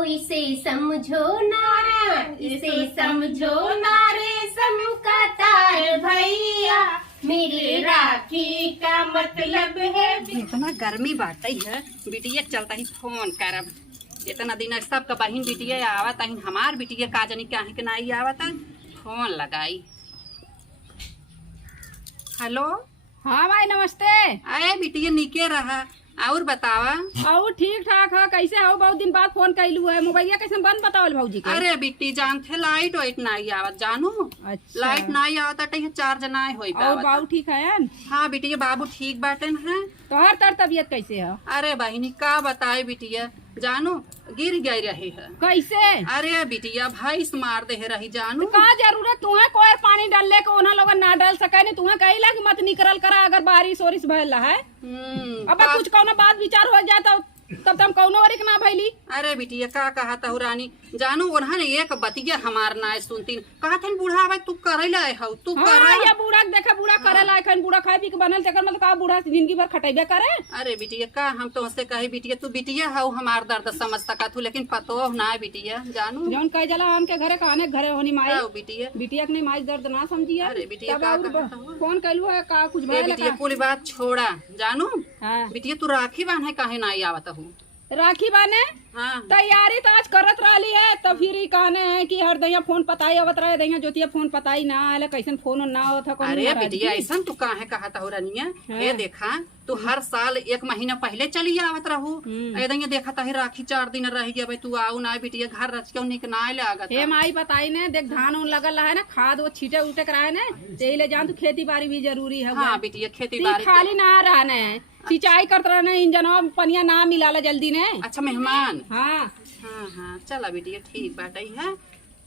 ओ इसे समझो ना, इसे समझो ना रे समूह का तार भैया, मेरे राखी का मतलब है। इतना गर्मी बाटई है, बिटिया चलता ही फोन करब। इतना दिन सबका बहिन बिटिया आवत, हमार बिटिया का जानी काहे के नहीं आवत, फोन लगाई। हेलो, हाँ भाई नमस्ते। अरे बिटिया निके रहा और बतावा। और ठीक ठाक है, कैसे हो? बहुत दिन बाद फोन कैलू है। मोबाइल कैसे बंद बताओ भौजी के? अरे बिट्टी जान थे लाइट वाइट नहीं आवत जानू। अच्छा। लाइट नहीं आवत अटे चार्ज नहीं होई और बाबू ठीक है? हाँ बिटिया बाबू ठीक बाटन है। तो हर तर तबियत कैसे है? अरे बहिनी का बताए बिटिया जानू गिर गई रही है। कैसे? अरे बिटिया भैंस मार दे रही जानू। का जरूरत तुम्हें कोई पानी डालने को उन्हें लोग ना डाल सके नहीं, तुम्हें कही कि मत निकल करा अगर बारिश वारिश भइल है। अब कुछ कौनो बात विचार हो जाता तब तुम कौनो वरिक ना भइली। अरे बिटिया का कहा था रानी जानू उन्होंने एक बतिया हमार ना सुनती कहा थे बूढ़ा भाई तू करे लाए हो तू कर या बूढ़ा देखा बूढ़ा करे लायक बूढ़ा खाए पी के बनल चक्कर मतलब का बूढ़ा जिंदगी भर खटेबे करे। अरे बिटिया का हम तो उससे कहे बिटिया तू बिटिया हो हमार दर्द समझ सका तू लेकिन पतो ना बिटिया जानू जौन कह जला हमके घरे कहने घरे होनी माई बिटिया बिटिया के नहीं माई दर्द ना समझिए। अरे बिटिया फोन कैलू है का कुछ बिटिया पूरी बात छोड़ा जानू। हाँ। बिटिया तू राखी बांधे काहे ना आवत हूँ? राखी बाने हाँ। तैयारी तो आज करत रही है तो फिर ही कहने है कि हर दैया फोन पताई आवत रहे दैया जोतिया फोन पताई ना आले कैसन फोन ना होत है। अरे बिटिया ऐसा तू काहे कहत हो रनिया? ये देखा तू हर साल एक महीना पहले चली आवत रहू दैया देखा ताही राखी 4 दिन रह गया तू आऊ ना बिटिया घर रच के निक ना लागत। हे माई बताई ने देख धान उन लगल है ना खाद वो छीटे उटे कराए ने ते ले जान तू खेती बाड़ी भी जरूरी है। हाँ बिटिया खेती बाड़ी खाली ना रहने सिंचाई करते रहना इंजनवा पनिया ना मिलाला जल्दी ने। अच्छा मेहमान। हाँ हाँ हाँ चला बिटिया ठीक बाटई है।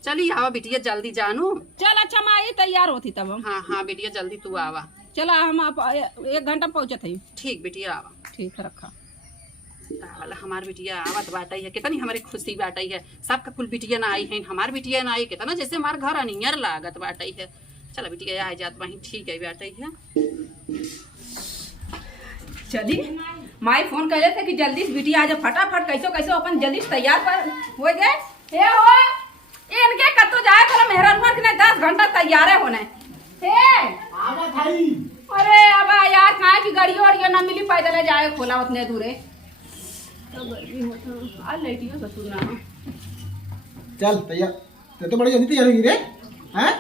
चली आवा बिटिया जल्दी जानू। चल अच्छा माई तैयार होती तब हम। हाँ हाँ बिटिया जल्दी तू आवा। चला हम 1 घंटा में पहुँचत है। ठीक बिटिया आवा। ठीक रखा वाला हमार बिटिया आवत बाटई है कितनी हमारी खुशी बाटई है। सबका कुल बिटिया ना आई है हमार बिटिया ना आई कितना जैसे हमार घर अनियर लागत बाटई है। चला बिटिया आ जात वही ठीक है बाटई है। चली माई फोन कर थे कि जल्दी से बिटिया आ जा फटाफट कैसो कैसो अपन जल्दी से तैयार पर हो गए। हे हो इनके कतो जाए कल मेहरान पर ने 10 घंटा तैयार है होने। हे आवा भाई। अरे अब यार कहाँ की गाड़ी और ये ना मिली पैदल जाए खोला उतने दूरे तो गर्मी होता आ लेटियो ससुर ना। चल तैयार तो बड़ी जल्दी तैयार होगी रे हैं?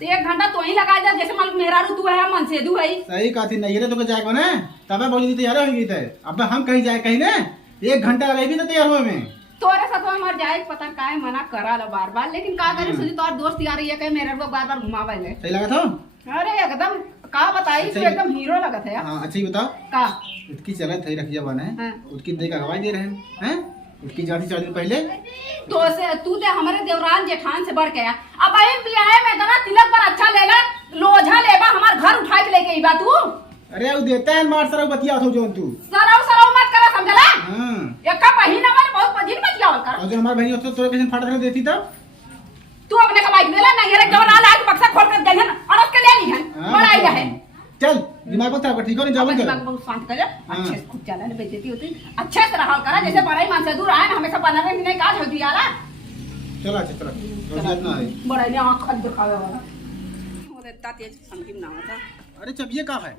तो 1 घंटा तो ही लगा जा जैसे मालूम मेहरारू तू है मन से दू है। सही कहा थी नहीं रे तो जाए कोने तबे बहुत जल्दी तैयार होगी थे। अब हम कहीं जाए कहीं ना 1 घंटा लगेगी तो तैयार होए में। तोरे साथ मर जाए पता काहे मना करा लो बार बार लेकिन का करे सुनी तोर दोस्त यार ये कहे मेरे को बार बार घुमावे ले। सही लगा था? अरे एकदम का बताई तू एकदम हीरो लगत है यार। हाँ अच्छा ही बताओ का उसकी चलत है रखिया बने हाँ। उसकी देख अगवाई दे रहे हैं उसकी जाती 4 दिन पहले तो से तू ते हमारे देवरान जेठान से बढ़ के अब आई बियाह में दना तिलक पर अच्छा लेला लोझा लेबा हमार घर उठा के लेके आईबा तू। अरे वो देता है मार सरव बतिया हो जोन तू सरौ सरौ मत करा समझला। हां एक का महीना में बहुत पजीन बतियावल कर और जो हमार बहनी होतो तोरे कैसे फाड़ देती तब तू अपने कमाई देला ना ये जवन आ के बक्सा खोल कर देहन अड़प के ले ली है बड़ाई रहे। चल दिमाग को खराब ठीक हो नहीं जावन कर दिमाग बहुत शांत कर अच्छे से खुद चला ले बेइज्जती होती अच्छे से रहा करा जैसे बड़ाई मान से दूर आए हमेशा बनाने में नहीं काज हो दिया ला। चलो अच्छा चलो रोजात ना है बड़ाई ने आंख दिखावे वाला वो देता तेज अंतिम ना होता। अरे चबिए का है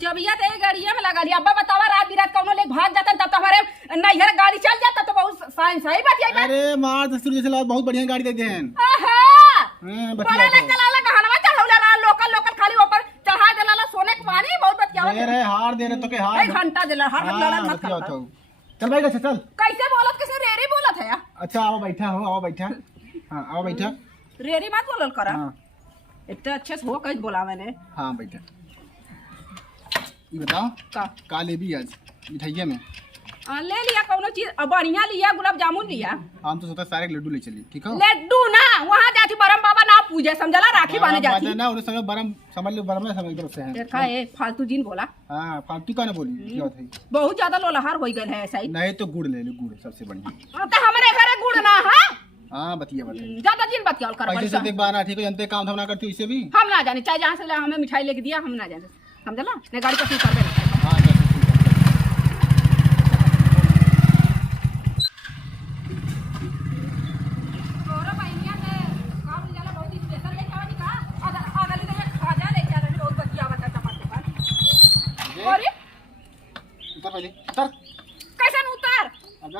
जब ये ते गाड़िया में लगा लिया अब्बा बतावा रात बिरात कौनो ले भाग जाता तब तो हमारे नैहर गाड़ी चल जाता तो बहुत सही बात है। अरे मार दस्तूर जैसे लाल बहुत बढ़िया गाड़ी देते हैं। आहा हां बड़ा बतिया लग चलाला कहनवा चढ़ौला ना लोकल लोकल खाली ऊपर चढ़ा देला सोने के पानी बहुत बतिया दे रहे हार दे रहे तो के हार 1 घंटा देला हर लड़ा मत बतिया कर। तो चल भाई अच्छा चल कैसे बोलत कैसे रेरी बोलत है यार। अच्छा आओ बैठा हो आओ बैठा हां आओ बैठा रेरी मत बोलल करा हां इतना अच्छे से हो कहीं बोला मैंने। हां बैठा ये बताओ का ले भी आज मिठाइया में ले लिया कौनो चीज बढ़िया लिया गुलाब जामुन लिया। हम तो सोचा सारे लड्डू ले चली ठीक है। लड्डू ना वहाँ जाती बरम बाबा ना पूजे समझला राखी बाने जाती ना उन्हें समय बरम समझ लो बरम ना समझ तरफ से है। देखा है फालतू जिन बोला। हां फालतू का ना बोली क्या होता है बहुत ज्यादा लोलहार हो गए है ऐसा ही। नहीं तो गुड़ ले लो गुड़ सबसे बढ़िया। तो हमारे घरे गुड़ ना है। हां बतिया बतिया ज्यादा जिन बतियाल कर पैसे से देख बाना ठीक है जनते काम धाम ना करती इसे भी हम ना जाने चाहे जहाँ से हमें मिठाई लेके दिया हम ना जाने समझला ने गाड़ी का कर दे। हां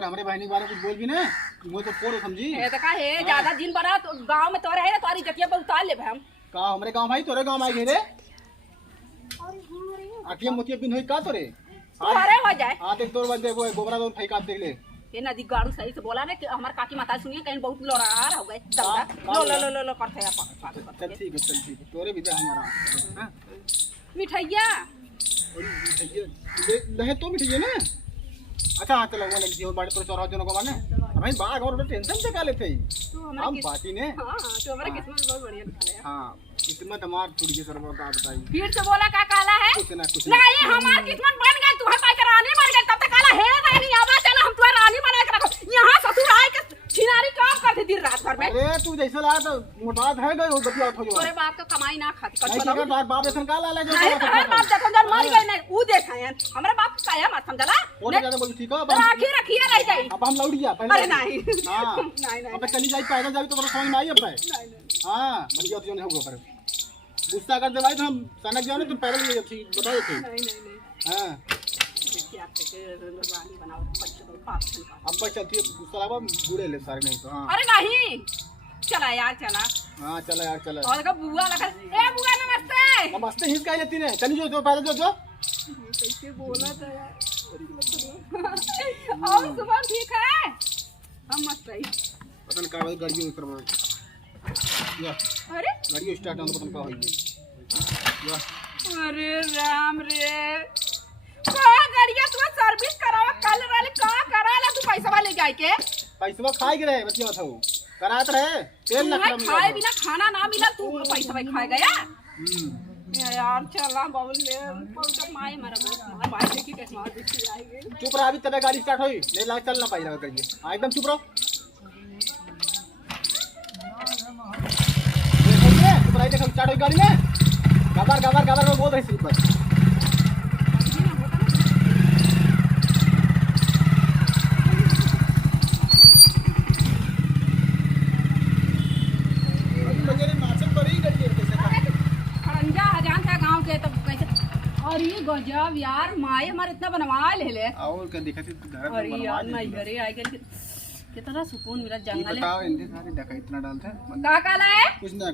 हमारे बहनी के बारे में कुछ बोल भी ना मुझे तो फोड़ समझी ए तो का है ज्यादा दिन बना तो गांव में तोरे है ना तोरी जतिया पे उतार ले हम का हमारे गांव भाई तोरे गांव आई रे आटिया मोतिया पिन होई का तोरे तोरे हो जाए हां देख तोर बंदे वो गोबरा दो फेंका देख ले ये नदी गाड़ू सही से बोला ना कि हमार काकी माता सुनिए कहीं बहुत लोरार हो गए दंगा लो करते हैं चल ठीक है तोरे भी दे हमारा हां मिठाइया लहे तो मिठाइया ना अच्छा हाँ चलो वो लगी और बाड़ी तो चौराहा जनों को माने भाई बाग और टेंशन से का लेते हम पार्टी ने हां तो हमारा किस्मत बहुत बढ़िया निकला है हां किस्मत हमार टूट गई सर का बताई फिर से बोला का काला है कुछ ना नहीं हमार किस्मत बन गई तू हमारे रानी बन गई तब तक काला है नहीं आवा चल हम तुम्हारा रानी बना के रखो यहां ससुर आए के छिनारी काम करते दिन रात भर में अरे तू जैसे ला तो मोटात है गई हो बतिया हो जो तोरे बाप का कमाई ना खाती नहीं कछ तो बाप ऐसा का ला जो नहीं हमारे बाप देखो जब मर गए नहीं ऊ देखा है हमारे बाप का काया मत समझला वो ज्यादा बोल ठीक है अब राखी रखिए रह जाई अब हम लौड़िया अरे पहले नहीं हां नहीं अब चली जाई पैदल जाई तो बड़ा समझ में आई अब हां बढ़िया तो नहीं होगा पर गुस्सा कर दे भाई तो हम सनक जाओ तो पैदल ले अच्छी बताओ थे नहीं हां क्या कहते रानी बनाओ बच्चों को पाप अब बस चलती है गुस्सा लावा गुड़े ले सारे नहीं तो हां अरे नहीं चला यार चला हां चला यार चला और का बुआ लगा ए बुआ नमस्ते नमस्ते हिंस का लेती ने चली जो पैदल जो कैसे बोला था यार और सुबह ठीक है हम मस्त रही पता नहीं का गाड़ी उतर या अरे गाड़ी स्टार्ट होने पता का होई या अरे राम रे कहाँ गाड़िया तू सर्विस करावा कल वाले कहाँ कराला तू पैसा वाले जाए के पैसा खाए के रहे बतिया था करात रहे तेल ना खाए बिना खाना ना मिला तू पैसा भाई खाए गया यार चला बाबू ले बहुत माय मरा माय देखी कैसे मार देखी आएगी चुप रहा अभी तब गाड़ी स्टार्ट हुई नहीं लाग चल ना पाई लगा करिए हां एकदम चुप रहो चुप रहा देखो स्टार्ट हुई गाड़ी में गबर बोल रही सिर्फ बस और ये गजब यार माए हमारे इतना बनवा ले और क्या दिखा थी घर में अरे यार नहीं घरे आई गए कितना सुकून मिला जंगल बताओ इनके सारे डका इतना डालता है का काला है कुछ ना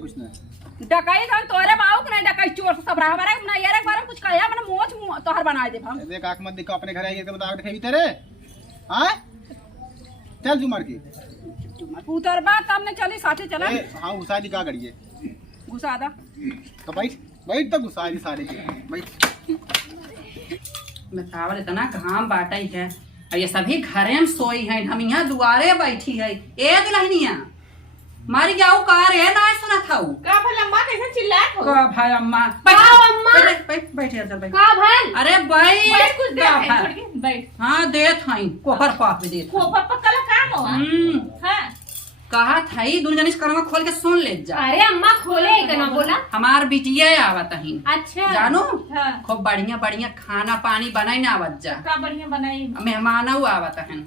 डकाई तो तोरे बाऊ के नहीं डकाई चोर सब रहा हमारे ना यार एक बार कुछ कहया मैंने मोच तोहर बना दे हम देख आंख मत दिखा अपने घर आई तो आंख दिखाई तेरे हां चल जुमार की उतर बात हमने चली साथे चला हां उसा दी का करिए घुसा दा तो बैठ तो गुस्सा दी सारे की बैठ बतावल इतना घाम बाटई है और ये सभी घरे में सोई है हम यहाँ दुआरे बैठी है ए दुल्हनिया मारी जाऊ कार है ना सुना था का भला अम्मा कैसे चिल्लात हो का भाई अम्मा अम्मा बैठ इधर बैठ का भल अरे बैठ कुछ देर है भाई छोड़ के बैठ हाँ देत हई कोहर पाप देत खोपा पक्का काम हो हां कहा था दुन जनिस करवा खोल के सुन ले जा अरे अम्मा खोले एक ना बोला हमार बिटिया आवत ही अच्छा जानो हां खूब बढ़िया खाना पानी बनाई ना आवत जा का बढ़िया बनाई मेहमान आवत हन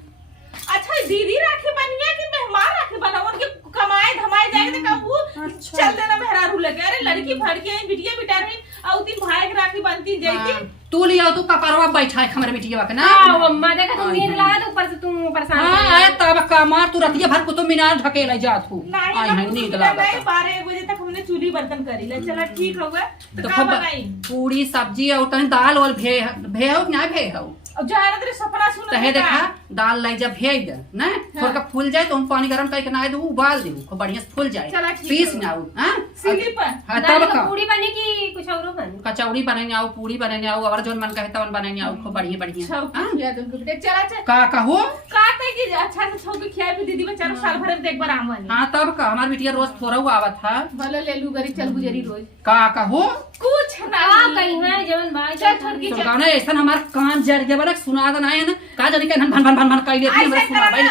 अच्छा दीदी राखी बनिया कि मेहमान राखी बना उनके कमाए धमाए जाएंगे तो कबू चल देना मेहरारू लगे अरे लड़की भर के बिटिया बिटा रही और तीन भाई की राखी बनती जाती तू लिया तू कपरवा बैठा है हमरे बिटिया के ना हां अम्मा देखा तू नींद ला तो ऊपर से तू परेशान हां तब कमार तू रतिया भर कुतुब मीनार ढकेला जात हूं आई है नींद लागत 12 बजे तक हमने चूल्ही बर्तन करी ले चला ठीक हो गया तो का बनाई पूरी सब्जी और तन दाल और भे हो ना भे हो अब जा रहा तेरे सपना सुन तहे देखा दाल लाई जब भेज दे ना थोड़ा का फूल जाए तो हम पानी गरम करके ना दे उबाल दे खूब बढ़िया से फूल जाए चला ठीक पीस ना हां सीधी पर हां तब का पूरी बनी की कुछ और बनी कचौड़ी बनाने आओ पूरी बनाने आओ और जोन मन कहे तवन बनाने आओ खूब बढ़िया हां या तुमको देख चला चल का कहो काटे की अच्छा से छौकी खिया भी दीदी बेचारा साल भर में देख बार आवन हां तब का हमार बिटिया रोज थोड़ा हुआ आवत था भले ले लू गरी चल गुजरी रोज का कहो कुछ ना कहीं है जवन भाई चल छोड़ के तो गाना ऐसा हमार कान जर के बलक सुना दे ना है ना का जाने के भन कह देती है सुना भाई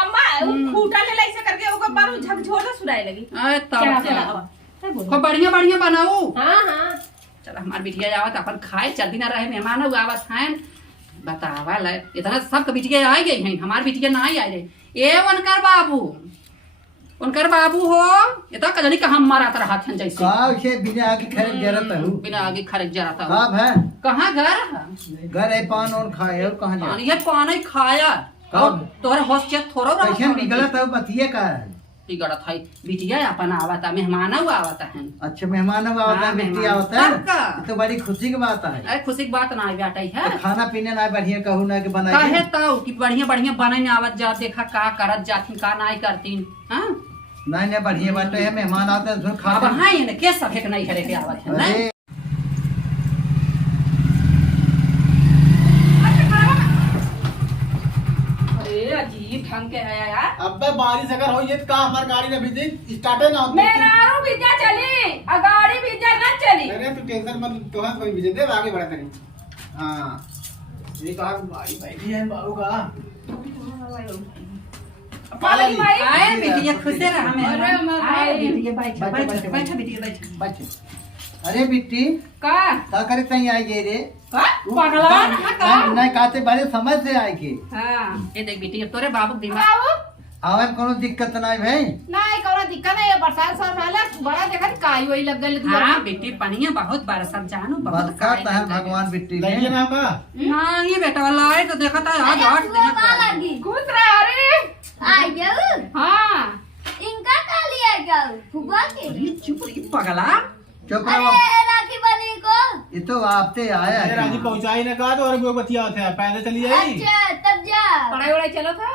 अम्मा खूटा ले ऐसे करके ओकर बार झकझोर सुनाए लगी अरे तब खूब बढ़िया बनाओ हां हां चल हमार बिटिया आवत अपन खाए जल्दी ना रहे मेहमान आवत हैं बतावा ले इतना सब बिटिया आ गई हैं हमार बिटिया ना आई रहे ए उनकर बाबू हो इतना कजनी का हम मारत रहा था जैसे का से बिना आगे खरक जरत हूं बिना आगे खरक जरा था का है कहां घर है घर है पान और खाए और कहां जा ये पानी खाया और तोहर होश चेक थोड़ो कैसे निकला था बतिए का है। बिगड़त है बिटिया अपन आवता मेहमान आवता है। अच्छा मेहमान अब आवता हाँ, है, बेटी मेहमान। आवता है, सबका। ये तो बड़ी खुशी की बात है। अरे खुशी की बात ना बेटा है तो खाना पीने ना बढ़िया कहू ना कि काहे बनाइए। तो कि बढ़िया बढ़िया बने आवत जा देखा का करत जाथिन का नाई करतीन हां नहीं नहीं बढ़िया बात है, मेहमान आते हैं अब खाते हां ये के सब एक नहीं करे के आवत है ना। अरे अरे अजीब ढंग के है यार। अबे बारिश अगर हो ये तो का हमार गाड़ी ना भेजी स्टार्ट है ना होती। मेहरारू भिजा चली अगाड़ी भिजा ना चली। अरे तू टेंशन मत तो है कोई भेजे दे आगे बढ़ा तनी। हां ये कहा भाई बैठी है बाबू का पाली भाई आए बिटिया खुश रहा मैं अरे अमर आए भाई। बिटिया बैठ बैठ बिटिया बैठ बच्चे अरे बिट्टी का करे तई आई गे रे। का पगला ना का नहीं कहते बड़े समझ से आई के हां ये देख बिटिया तोरे बाबू दिमाग बाबू आवे कोनो दिक्कत नहीं भाई। नहीं कोनो दिक्कत नहीं है, बरसात सब रहला बड़ा देखा काई वही लग गइल दुआ। हां बेटी पनिया बहुत बरसत जानू बहुत बरसात है भगवान बिट्टी लगी ने। ना का हां ये बेटा वाला है तो देखा था आज हट देना खुश रहा अरे आई जाऊ हां इनका का लिया जाऊ फुगा के अरे चुप रे पगला चुप अरे रहो, राखी बनी को ये तो आपते आया अरे है। राजी पहुंचाई ना का तो और वो बतिया होते हैं पैदल चली जाई। अच्छा तब जा पढ़ाई वढ़ाई चलो था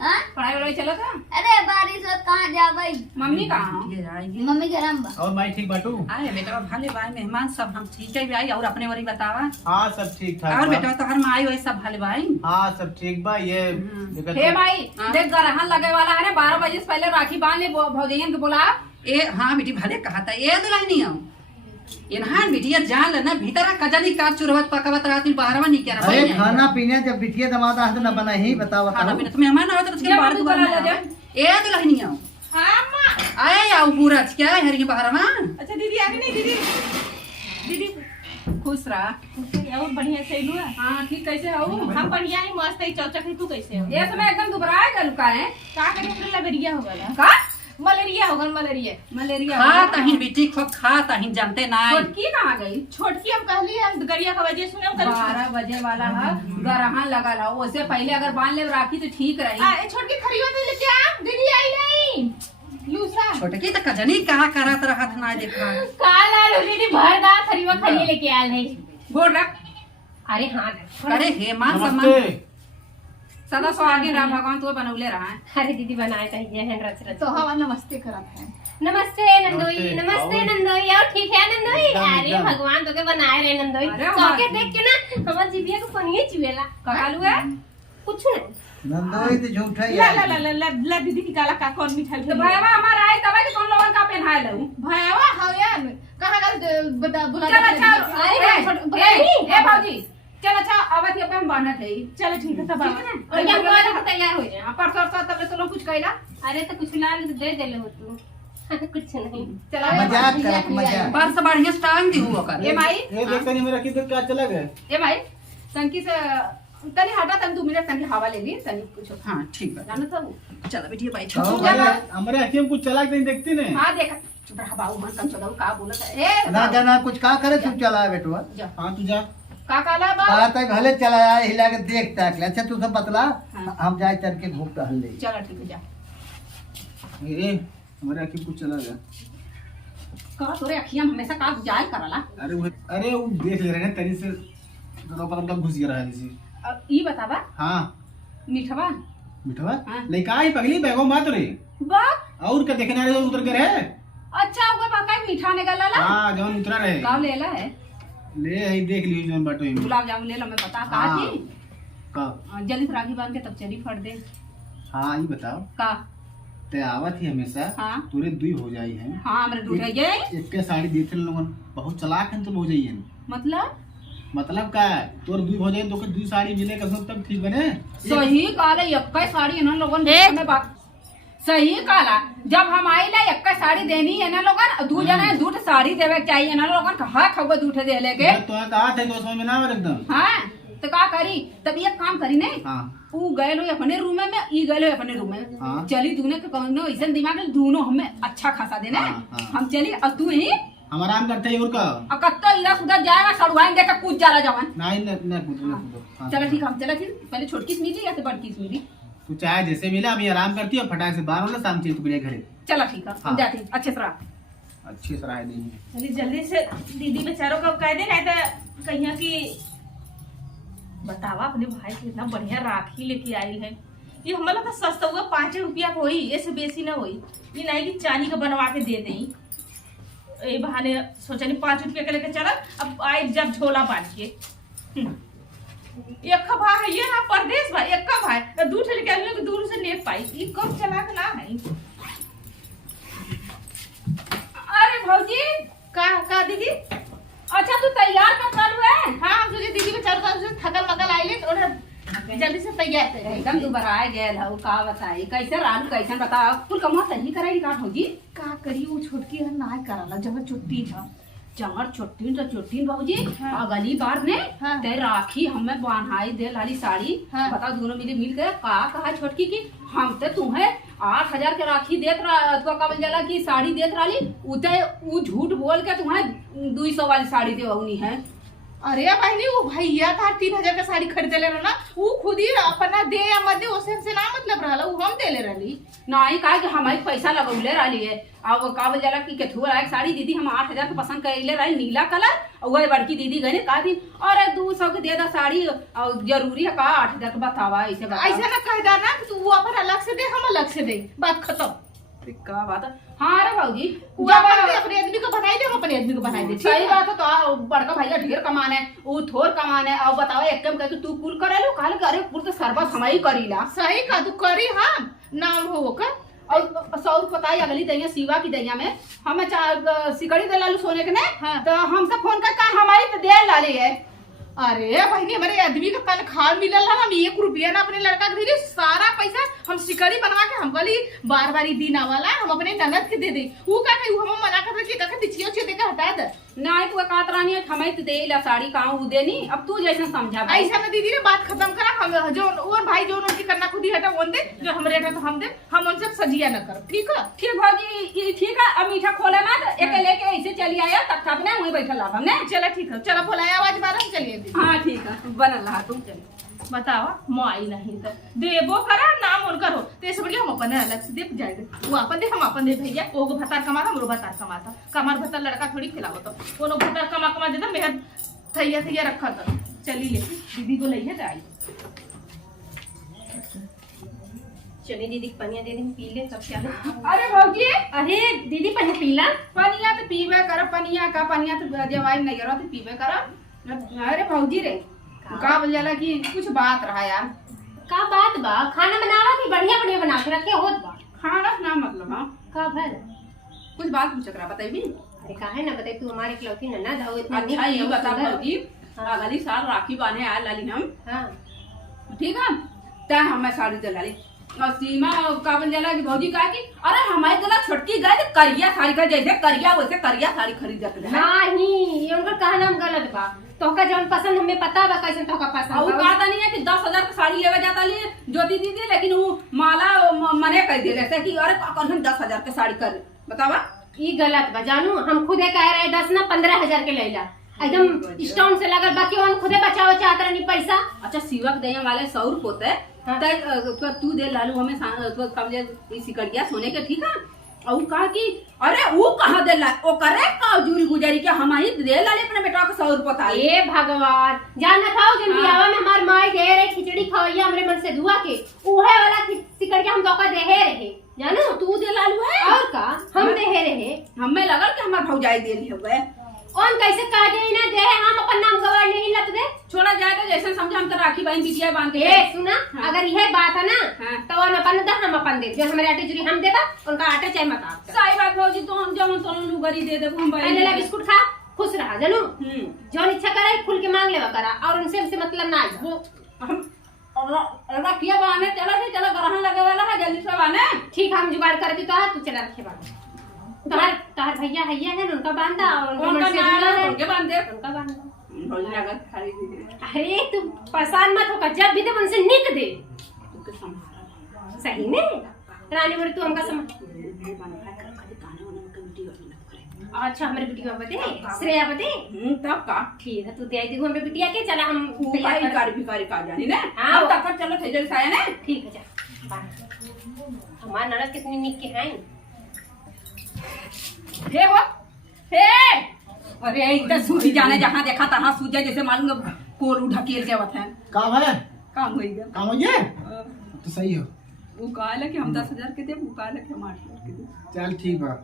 हाँ? पढ़ाई वढ़ाई चलो था अरे बारिश हो कहाँ जा भाई मम्मी कहाँ ये आएगी मम्मी गरम बा और मैं ठीक बाटू। आए बेटा भले भाई मेहमान सब हम ठीक है भाई और अपने बारे बतावा हाँ सब ठीक ठाक और बा। बेटा तो हर माई वही सब भले भाई हाँ सब ठीक बा ये देखत हे भाई हाँ। देख गरहन लगे वाला है ना 12 बजे से पहले राखी बांध ले भौजैन को बुला। ए हाँ बेटी भले कहा था ये दुल्हनी हो इन्हान बिटिया जान लेना भीतरा कजनी का चुरवत पकावत राती बाहरवा नहीं क्या अरे खाना पीने जब बिटिया दमाद हाथ न बना ही बताओ खाना बताओ। पीना तो मेहमान आ तो उसके जब बाहर तू दुकान बना ले में ए दुल्हनी हो हां मां। आए आओ पूरा क्या है हरी बाहरवा अच्छा दीदी आगे नहीं दीदी। दीदी खुश रहा और बढ़िया से लुआ। हाँ ठीक कैसे हो हम बढ़िया ही मस्त है चौचक है, तू कैसे हो? ये समय एकदम दुबरा गल का है का करे पूरा लबेरिया हो गला। का मलेरिया हो गल मलेरिया। मलेरिया खा तहिन बेटी खूब खा तहिन जानते ना छोटकी कहाँ गई छोटकी हम कहली हम गरिया का वजह सुने हम कल 12 बजे वाला है गरहन लगा ला उससे पहले अगर बांध ले राखी तो ठीक रही। आ छोटकी खरीवा दे लेके आ दीदी आई नहीं लूसा छोटकी तो कजनी कहा करत रहत ना देखा काल आ दीदी भरदा खरीवा खरीए लेके आल है। गोड़ रख अरे हां अरे हेमान सम्मान नमस्ते। सदा सुहागिन रहा भगवान तो बनौले रहा है। अरे दीदी बनाए चाहिए हैं रच रच। तो हवा नमस्ते करत है। नमस्ते नंदोई नमस्ते। नमस्ते आओ। नंदोई और ठीक है नंदोई। एकदम, अरे एकदम। भगवान तो के बनाए रहे नंदोई अरे सौके देख के ना हमार जीभिया को पनिए चुएला। ककालू है कुछ नहीं नंदोई तो झूठा ही ला है। ला ला ला ला ला दीदी की काला का कौन मिठाई तो भैया हमारा आए तब कि तुम लोगन का पहनाए लऊ। भैया हां यार कहां का बता बुला चल अच्छा ए ए भाजी चल अच्छा आवत के हम बांधत है। चलो ठीक है तब ठीक है ना? और क्या बोला तैयार हो जाए। परसों तब तो लोग कुछ कहला अरे तो कुछ लाल दे देले हो तू। कुछ नहीं चला मजाक करत मजाक। बरस बढ़िया टांग दी हुआ कर ए माई ये देख तनी मेरा किधर क्या चला गया। ए भाई तनकी से तनी हटा तन 2 मिनट तनकी हवा ले ली तनी कुछ हाँ ठीक है जानो तो चलो बेटिया बैठ आओ जा भैया। हमारे हकीम कुछ चला के नहीं देखती ने। हां देखा चुप रहा बाबू मन कम सदाऊ का बोलत है। ए ना जाना कुछ का करे चुप चला है बेटुआ। हाँ तू जा। का काला बा कहा तक भले चला आया हिला के देख तक। अच्छा तू सब बतला हाँ। हम जाए चल के घूम टहल ले। चलो ठीक है जा मेरे हमारे हकीम कुछ चला गया। का तोरे अखियां हमेशा का जाल करला। अरे वो देख ले रहे हैं तरी से तो पता कब घुस गया रहा है। अब ई बतावा हाँ मीठवा मिठवा हाँ। लेका आई पगली बैगो मात रे बा और क्या देखने रहे उतर के रहे। अच्छा वो बाका मीठा निकलला हाँ जवन उतरा रहे गाँव लेला है ले आई देख लियो जवन बाटो में। गुलाब जामुन ले लो मैं बता कहा हाँ। थी का जल्दी से राखी बांध के तब चली फट दे हाँ ये बताओ का ते आवत ही हमेशा हाँ तुरे दुई हो जाई है। हाँ हमरे दूध है ये एक के साड़ी देते लोगन बहुत चलाक हैं तो हो जाइए। मतलब का है तोर दुई हो जाए तो के दुई साड़ी मिले कसम तब ठीक बने। सही काला यक्का साड़ी इन्होंने लोगन में बात सही काला जब हम आई ला यक्का साड़ी देनी है ना लोगन दू जना दूठ साड़ी देवे के चाहिए ना लोगन कहा खबर दूठ दे लेके तो कहा थे तो समझ में ना आवे एकदम। हाँ तो का करी तब एक काम करी नहीं हाँ ऊ गए लो अपने रूम में ई गए लो अपने रूम में हाँ। चली दूने के कौनो ऐसा दिमाग में दोनों हमें अच्छा खासा देना हाँ, हाँ। हम चली और तू ही हम आराम करते हैं और का और कत्तो इधर उधर जाएगा सड़ुआइन देकर कूद जाला जवान। नहीं न कूदो हाँ। चलो ठीक है, हम चला फिर पहले छोटकी से मिली या तो बड़की से मिली। तू चाहे जैसे मिला अभी आराम करती है, फटाक से बाहर वाला शाम चाहिए तू मेरे घरे। चला ठीक है, हम हाँ। जाते हैं अच्छे से रह। अच्छी सराय नहीं है। चलिए जल्दी से दीदी बेचारों को कह दे, नहीं तो कहिया कि बतावा अपने भाई के इतना बढ़िया राखी लेके आई है। ये हमारा तो सस्ता हुआ 5 रुपया को ही, ऐसे बेसी ना होई। ये नहीं कि चांदी का बनवा के दे दें। ये बहाने सोचा नहीं 5 रुपया के लेके चला, अब आए जब झोला बांध के। एक भाई है ये ना परदेश भाई, एक भाई तो दूर से लेके आदमी को दूर से ले पाई। ये कब चला के ना है। अरे भौजी का दीदी? अच्छा तू तैयार कब चालू है? हाँ हम सोचे दीदी बेचारों का थकल मकल आई ले तो जल्दी से तैयार कर एकदम दोबारा गए हो का बताई कैसे रानू कैसे बता कुल कमा सही कराई का भौजी। का करी वो छोटकी है ना कराला जब छुट्टी था। जमर छोटी तो छोटी भौजी। हाँ। अगली बार ने हाँ। ते राखी हमें बांधाई दे लाली साड़ी। हाँ। बता दोनों मिल के का कहा छोटकी की हम ते तुम्हें 8,000 के राखी देत तो का बोल जाला की साड़ी देत राली उते उ झूठ बोल के तुम्हें 200 वाली साड़ी देवनी है। अरे बहनी वो भैया था 3,000 का साड़ी खरीदे ले रहा ना, वो खुद ही अपना दे या मत दे उसे हमसे ना मतलब रहा, वो हम दे ले रही। नहीं कहा कि हमारी पैसा लगौले रही है। अब का बोल जाला कि केथुआ लायक साड़ी दीदी हम 8,000 के पसंद कर रही नीला कलर। और वह बड़की दीदी गई ने कहा थी अरे 200 के दे दा साड़ी और जरूरी है का 8,000 का बतावा ऐसे ऐसा ना कहदा ना कि तू वो अपन अलग से दे हम अलग से दे, बात खत्म। का बात है। हाँ अरे भाजी वो अपन दे अपने आदमी को बनाई दे, हम अपने आदमी को बनाई दे। सही बात है। तो बड़का भैया ढेर कमाने वो थोर कमाने और बताओ एक कम कहते तू कुल करे लो काल अरे कुल तो सर्वस हम ही करीला। सही का तू करी हम नाम हो कर। और 100 बताई अगली दैया सीवा की दैया में हमें सिकड़ी दे लालू सोने के ने। हाँ। तो हमसे फोन कर हमारी तो दे लाली है। अरे बहनी हमारे आदमी का तनख्वाह मिलल है, हम 1 रुपया ना अपने लड़का के दे, सारा पैसा हम सिकड़ी बनवा के हम बोली बार बार दिन आवाला हम अपने ननद के दे दे। वो का कही हम मना कर के कहा दिछियो छे दे के हटा दे। नहीं तू कात रानी है हमें तो दे ला साड़ी कहां उ देनी। अब तू जैसे समझा भाई। ऐसा ना दीदी ने बात खत्म करा, हम जो और भाई जो उनकी करना खुद ही हटा वो दे, जो हमरे हटा तो हम दे, हम उनसे सजिया न करो। ठीक है ठीक भाजी ये ठीक है। अब मीठा खोले मत एक लेके ऐसे चली आया तब तक ने वहीं बैठल रहा हमने। चला ठीक है, चलो बोलाया आवाज मारा चलिए। हाँ ठीक है बनल रहा तुम चलो। बताओ मोई नहीं तो देबो करा नाम उनकर हो तो ऐसे बढ़िया हम अपन अलग से दे जाए। वो अपन दे हम अपन दे भैया ओगो भतार कमा हमरो भतार कमाता, कमार भतार लड़का थोड़ी खिलावत तो कोनो भतार कमा देता मेहर थैया रखा था। चली ले दीदी को ले जाए। चलिए दीदी पनिया दे दी पी ले सब क्या। अरे भौजी अरे दीदी पनिया पीला। पनिया तो पीबे कर पनिया तो जवाई नहीं करो तो पीबे कर। अरे भौजी रे का बोल जाला कि कुछ बात रहा यार। का बात बा? खाना बनावा कि बढ़िया बढ़िया बना के रखे होत बा। खाना ना मतलब हाँ का भर कुछ बात पूछ रहा बताइए। अरे काहे ना बताई, तू हमारे इकलौती ननद हो। अच्छा ये बता भौजी अगली साल राखी बांधे आए लाली हम। हाँ ठीक है तय हमें साड़ी दिला ली और सीमा का बोल जाला कि भौजी कहा कि अरे हमारे दिला छोटकी गए करिया साड़ी का जैसे करिया वैसे करिया साड़ी खरीद जाते हैं। नहीं ये उनका कहना हम गलत बा। तोका जौन पसंद हमें पता बा कैसे तोका पसंद और बा। कहता नहीं है कि 10,000 की साड़ी लेवे जाता लिए ज्योति दीदी लेकिन वो माला मने कर दे रहे कि अरे कौन 10,000 की साड़ी कर बतावा। ये गलत बा जानू, हम खुदे कह रहे 10 ना 15,000 के लेला एकदम स्टोन से लगल, बाकी हम खुदे बचाव चाहत रहनी पैसा। अच्छा सिवक दैया वाले 100 रुपए होते हैं। हाँ। तू दे लालू हमें कब्जे सिकड़िया सोने के ठीक है। और कहा कि अरे वो कहाँ दे ला ओ करे का जूरी गुजारी के हम ही दे लाले अपने बेटा को 100 रुपए था। ए भगवान जाना था जन बियावा में हमार माई दे रहे खिचड़ी खवैया हमरे मन से दुआ के उहे वाला सिकड़ के हम तोका देहे रहे जानू। तू दे लालू है और का हम देहे रहे। हमें लगल कि हमार भौजाई दे ली हुए कौन कैसे कह दे ना दे हम अपन नाम गवाह नहीं लग दे। छोड़ा जाए तो जैसे समझा हम तो राखी बहन बिटिया बांध के। ए सुना हाँ। अगर यह बात है ना हाँ। तो हम अपन दे हम अपन दे जो हमारे आटे चूरी हम देबा उनका आटा चाय मत आप। सही बात भौजी तो हम जब तो लुगरी दे देबो हम पहले ला बिस्कुट खा खुश रहा जानू। हम्म जौन इच्छा करे खुल के मांग लेवा करा और उनसे हमसे मतलब ना आइबा। वो हम राखिया बांधे चला ग्रहण लगे वाला है जल्दी से बांधे। ठीक हम जुगाड़ कर दी तो तू चला रखे बात। तोहर भैया हैया है उनका बांधा और उनका से नाम दूल्हा है उनके बांधे उनका बांधा। भौजी अगर खाली दे अरे तू परेशान मत होकर जब भी तो उनसे निक दे तू संभाल सही ने रानी बोले तू हमका समझ। अच्छा हमारे बिटिया बते श्रेया बते तब का ठीक है तू दे दी हमारे बिटिया के चला हम तू तैयार काई कर- कार भिखारी का जानी ना हाँ, हम वो- तक चलो थे जल साया ना ठीक है जा हमारा ननद कितनी निक के हैं हे हो हे अरे इधर सूझी जाने जहाँ देखा तहाँ सूझ जाए जैसे मालूम कोल ढकेल के वत है काम है काम हो गया काम हो ये तो सही हो वो कहा कि हम 10,000 के दे वो कहा कि हम 8,000 के दे चल ठीक बा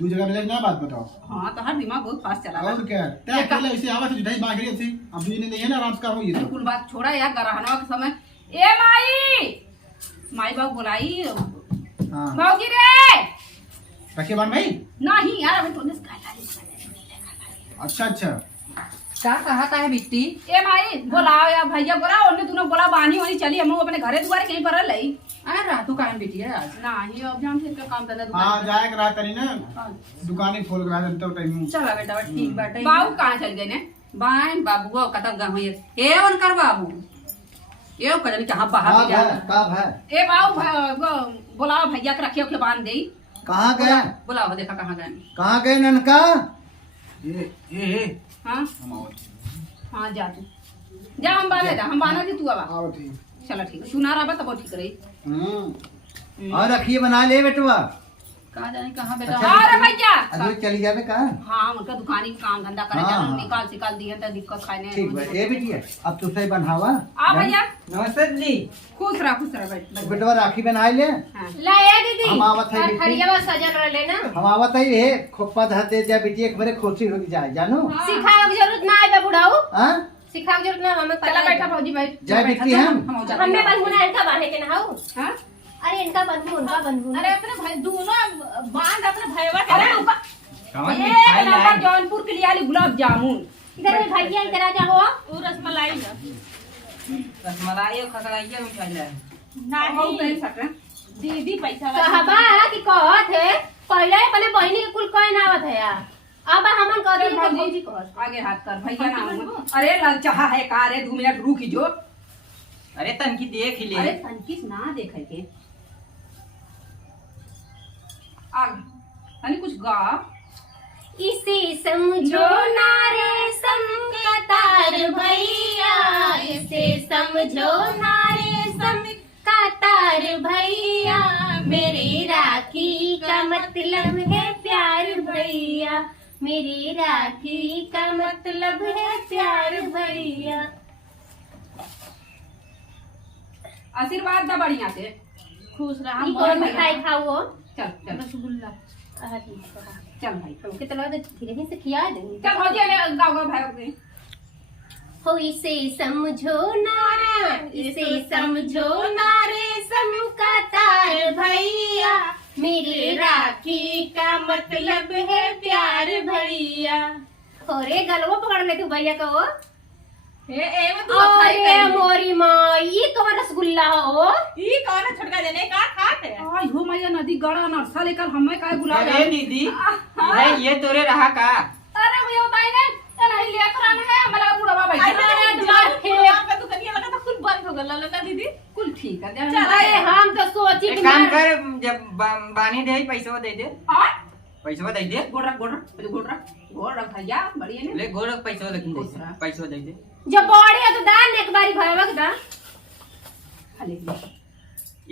दू जगह मिले ना बात बताओ हाँ तो हर दिमाग बहुत फास्ट चला और क्या ते अकेले ऐसे आवा तो जुटाई मांग रही थी अब दूजी ने नहीं है ना आराम से काम हो ये तो कुल बात छोड़ा यार गरहनवा के समय ए माई माई बाबू बुलाई हां भाऊजी रे रखे बार भाई नहीं यार अभी तूने अच्छा अच्छा क्या कहा था है बिट्टी? ए माई बोलाओ या भैया बोलाओ उन्हें दोनों बोला बानी वानी चली हम अपने घरे दुआरे कहीं पर लई अरे रातू कान बिटिया आज नहीं अब जान से काम धंधा दुकान हां जाए करा तनी ना दुकान खोल करा देते हो टाइम चला बेटा ठीक बाटे बाबू कहाँ चल गए ने बाइन बाबू कतब गाँव ये कर बाबू ये कजन कहाँ बाहर कब जा है कब है ए बाबू बोलाओ भैया के रखियो के बांध दे कहाँ गए बुलाओ देखा कहाँ गए कहाँ गए ननका ये हाँ हम आओ हाँ जा तू जा हम बाने जा हम बाना दी तू आवा आओ ठीक चलो ठीक है सुना रहा तब ठीक रही और रखिए बना ले बेटुआ कहाँ जाने कहाँ बेटा अच्छा। अरे भैया अभी चली जावे कहाँ हाँ उनका दुकानी का काम धंधा करे हाँ, जाना हाँ। निकाल सिकाल दिए तो दिक्कत खाने ठीक बा ए बेटिया अब तुझसे बनहावा आ भैया नमस्ते जी खुश रह बैठ बेटवा राखी बनाए ले हाँ। लाया दीदी हम आवत है और बिल्कुल। खड़िया सजल रहे ना हम आवत है हे खोपा धर दे जा बेटी एक बारे खुशी हो जाए जानो सिखावे की जरूरत ना है बुढ़ाऊ हां सिखावे की जरूरत ना हमें चला पता बैठा है भौजी बैठ जय बिट्टी हम हमें बंधुना इनका बांधे के ना हो हाँ? अरे इनका बंधु उनका बंधु अरे अपने भाई दोनों बांध अपने भैया के अरे ना। ऊपर एक नंबर जौनपुर के लिए आली गुलाब जामुन इधर में भैया इधर आ जाओ वो रसमलाई है रसमलाई और खसराइया मिठाई लाए बहुत नहीं नहीं सके दीदी पैसा कहबा कि कहत है पहले अपने बहनी के कुल कोई ना आवत है यार अब हमन कह दी भौजी भौजी कहत आगे हाथ कर भैया ना हो। अरे लाल चाहा है का रे 2 मिनट रुक जो अरे तनकी देख ले अरे तनकीस ना देखे के आग तनी कुछ गा इसे समझो ना रे कतार भैया इसे समझो ना रे कतार भैया मेरे राखी का मतलब है प्यार भैया मेरी राखी का मतलब है प्यार भैया आशीर्वाद दा बढ़िया से खुश रहा ई कौन मिठाई खाओ चल चल रसगुल्ला चल भाई हमके तो लगा धीरे धीरे से खिया देंगे चल भौजी ले गाओ गाओ भाई अपने हो इसे समझो ना रे इसे समझो ना रे का तार भैया मेरे राखी का मतलब है प्यार भैया अरे गलवा पकड़ ले तू भैया को ए में तू अरे मोरी माँ ये कौन रसगुल्ला हो ई कौन है छोटका जने का खात है आई हो मैया नदी गड़ा नरसा लेकर हमें काय गुलाब अरे दीदी ये तोरे रहा का अरे भैया बताई ने नहीं लिया कराना है हमारा बुढ़वा आई बैठा मेरा दिमाग खेल पे तो कनिया लगा तो कुल बंद हो गल लगा दीदी कुल ठीक है अरे हम तो सोची एक कि काम मार- कर जब बानी दे पैसा दे दे और पैसा दे दे गोड़ रख भैया बढ़िया ने ले गोड़ पैसा लेकिन खुश रह। दे पैसा दे दे जब बॉडी है तो दान एक बारी भरवा के दान खाली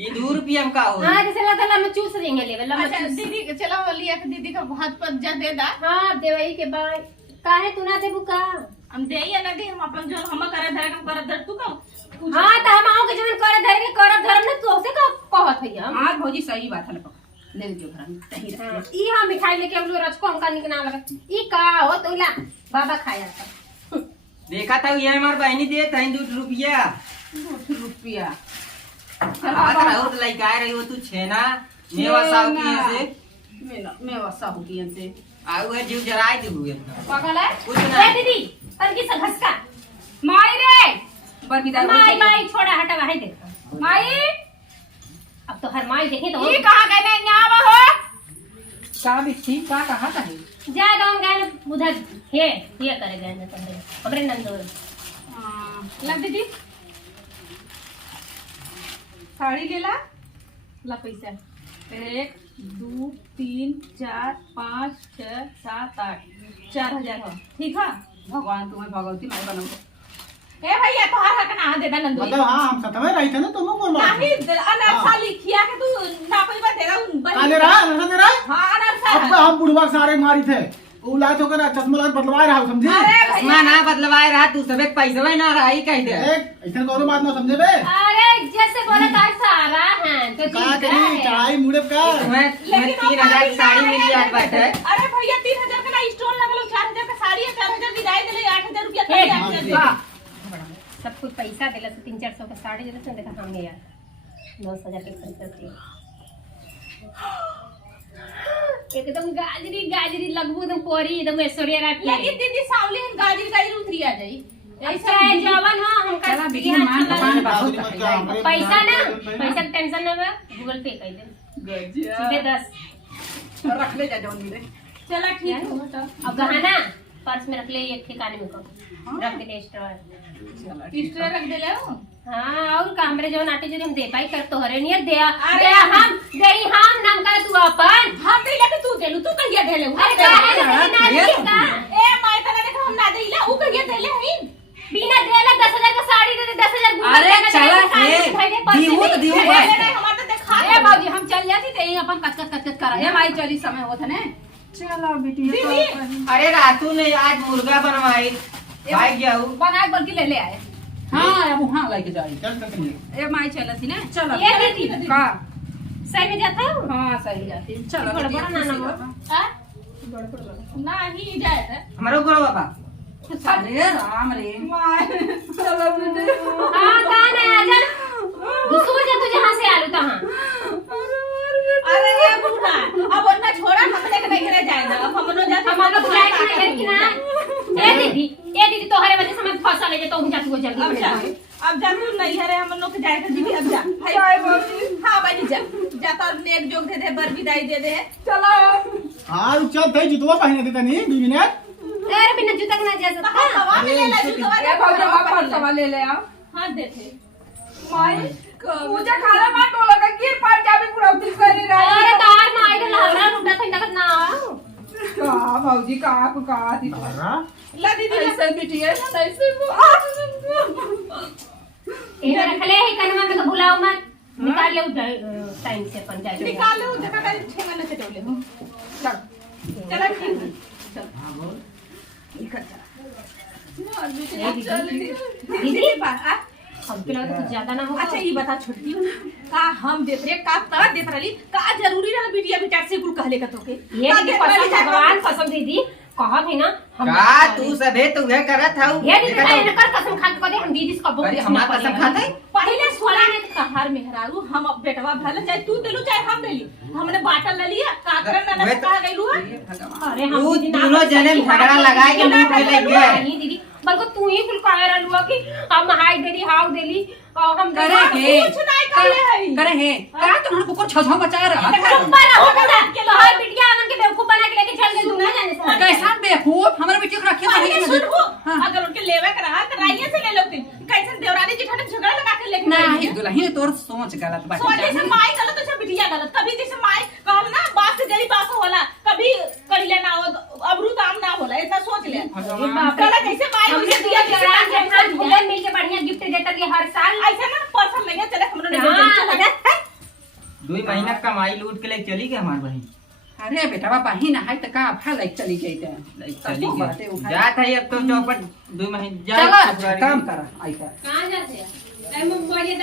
ये 2 रुपया में का हो हाँ जैसे लगा लम्बा चूस देंगे लेवल लम्बा अच्छा चूस दीदी चलो लिया के दीदी का हाथ पर जा दे दा हाँ देवई के बाद काहे तू ना देबू का हम दे या ना दे हम अपन जो हम करे धरे हम करे धर तू का हाँ तो हम आओ के जवन करे धर के करब धर्म ने तो से का कहत है हम हाँ भौजी सही बात है ले जो घर में सही हाँ, रख ई हम मिठाई लेके हम लोग रचको हमका निक नाम लगा ई का हो तो ला बाबा खाया था देखा था ये हमार बहनी दे तई 2 रुपया 2 रुपया आत रहो तो लइका रही हो तू छेना मेवा साव की से मैं वसा हो गई से आउ है जीव जराई दे हुए पागल है कुछ ना ए दीदी पर की सा घसका माई रे बरमीदा माई माई छोड़ा हटा है देख माई अब तो हर माई देखे तो ये कहां गए ने यहां हो का बिट्टी का कहां का है जा गांव गए उधर हे करे गए ना तो हमरे नंदोर लग दीदी साड़ी ले ला ला पैसा 1 2 3 4 5 6 7 8 4000 हो ठीक है। भगवान तुम्हें भगवती नहीं बनाओ। ए भैया तोहार हक ना दे दा नंदू मतलब हाँ हम सतवे रही थे ना तुम कौन बात नहीं अनरसा लिखिया के तू ना कोई बात दे रहा काले रहा नशा दे रहा हां अनरसा अब हम बुढ़वा सारे मारी थे वो लाए तो कर चश्मा लाए बदलवाए रहा समझी अरे चश्मा ना बदलवाए रहा तू सबे पैसा ना रहा ही कह दे एक ऐसा कोनो बात ना समझे बे अरे जैसे बोला था सारा है तो का ठीक करी है। चढ़ाई मुड़े का तुम्हें 3000 की साड़ी मिली आज बाटे। अरे भैया 3000 का ना स्टोन लगलो 4000 का साड़ी है 4000 विदाई देले 8000 रुपया ए, खर्चा हाँ, कर वाह। सब कुछ पैसा दिला से 300-400 का साड़ी दिला से देखा हमने यार 10,000 के खर्च करते एकदम गाजरी गाजरी लगबू एकदम कोरी एकदम ऐश्वर्या राय लेकिन दीदी सावली हम गाजर गाजर उतरी आ जाई अच्छा है जवान हो हमका चला बिटिया मान भगवान बहुत पैसा ना पैसा का टेंशन ना बा गूगल पे कर दे सीधे 10 रख ले जा जोन मिले। चला ठीक है अब गहना पर्स में रख ले एक ठिकाने में को रख दे एक्स्ट्रा स्टोर रख देले हो हाँ और का हमरे जो नाटे जो हम दे पाई कर तो हरे नियर दे अरे दे हम देई हम नाम कर तू अपन हम दे लेके तू देलू तू कहिया देले अरे का है ना का ए माय तना देखा हम ना देला ऊ कहिया देले हई बिना देला 10,000 का साड़ी दे 10,000 गूगल अरे पे चला का हे, दीवू तो दीवू देले भाई। नहीं हमार तो देखा अरे बाबूजी हम चल जाती थे अपन कच करा ये माई चली समय होत ने। चलो बिटिया दीदी अरे रातू ने आज मुर्गा बनवाई भाई जाऊ बना बल्कि ले ले आए। हाँ अब वहाँ लेके जाए चल चल चल ए माई चलती ना चलो ये दीदी का सही में जाता हूँ हाँ सही जाती चलो बड़ा बिटिया, बड़ा नाना खुशी हो। रहो। नहीं जाए है हमारा ऊपर बाबा अरे राम रे चलो बिटिया हाँ कहाँ है आजा घुसूर जा तू जहाँ से आलू तहाँ अरे ये बुढ़ा अब उतना छोड़ा हमने के नहीं रह जाए ना अब हमनो जाते हम लोग फ्लाइट में गए कि ना ए दीदी तोहरे वजह से मैं फंसा ले तो हम जा तू जल्दी अब जा बने अब जा तू नहीं है हम लोग के जाएगा दीदी अब जा हाय हां बाजी जा जा तो अपने एक जोग दे दे बर विदाई दे दे चलो हाँ चल थे जुतवा पहने देता नहीं बीवी ने अरे बिना जूता के ना जा तो सकता हवा में ले ला तू ए बाबूजी वापस सवाल ले ले आओ। हां दे थे माई मुझे खाना मत बोलो का गिर पड़ जाबे पूरा उतरी कर रहा अरे तार में आई हल्ला लुटा था इनका ना का बाबूजी का आप का थी ला दीदी ला। ऐसे बिटिया ऐसे ये रख ले ही कनमा में तो भुलाओ मत निकाल ले टाइम से अपन जाए निकाल ले जगह का 6 महीने से डोले हो चला ठीक है चल हां बोल निकल जा दीदी बा हमके लगा कुछ ज्यादा ना हो अच्छा ये बता छोटकी का हम देत रे का तर देत रही का जरूरी रहल बिटिया बिटार से कुल कहले का तोके ये दीदी पसंद भगवान पसंद दीदी कहत है ना का तू सबे तुहे करत हऊ ये दीदी का इनकर कसम खा के हम दीदी से कबो अरे हमार कसम खाते पहले सोला ने कहार मेहरारू हम अब बेटवा भले चाहे तू देलू चाहे हम देली हमने बाटल ले लिया का करन ना कहा गइलू अरे हम तू दीदी ना दोनों जने झगड़ा लगाए के मुंह पे लग गए नहीं दीदी बल्कि तू ही कुल कहे रहलुआ कि हम हाई देली हाउ देली और हम करे हे कुछ नहीं करले हई करे हे का तुम को छझो बचा रहा चुप रहो बता तो हर बिटिया आवन के बेवकूफ बना के लेके चल गई तू ना जाने से कैसा बेवकूफ हमारे बेटी को रखे पहले सुनबो अगर उनके लेवे के रहा तो राइए से ले लोती कैसे देवरानी जेठानी झगड़ा लगा के लेके नहीं दुल्हन तोर सोच गलत बात सोचे से माई गलत तो बिटिया गलत कभी जैसे माई कहल ना बात से जरी बात होला कभी करिले ना हो अमरूद आम ना होला ऐसा सोच ले कल जैसे माई हमने दिया जरा जैसा भूले मिल के बढ़िया गिफ्ट देता रही हर साल ऐसा ना पर्सन नहीं चले हमने नहीं हाँ, चला 2 महीना कमाई लूट के ले चली गए हमार बहन अरे बेटा बाबा ही ना है त का फा लाइक चली जाते चली गए जात है अब तो चौपट 2 महीने चलो काम कर आई कर कहां जाते हैं मैं मुंबई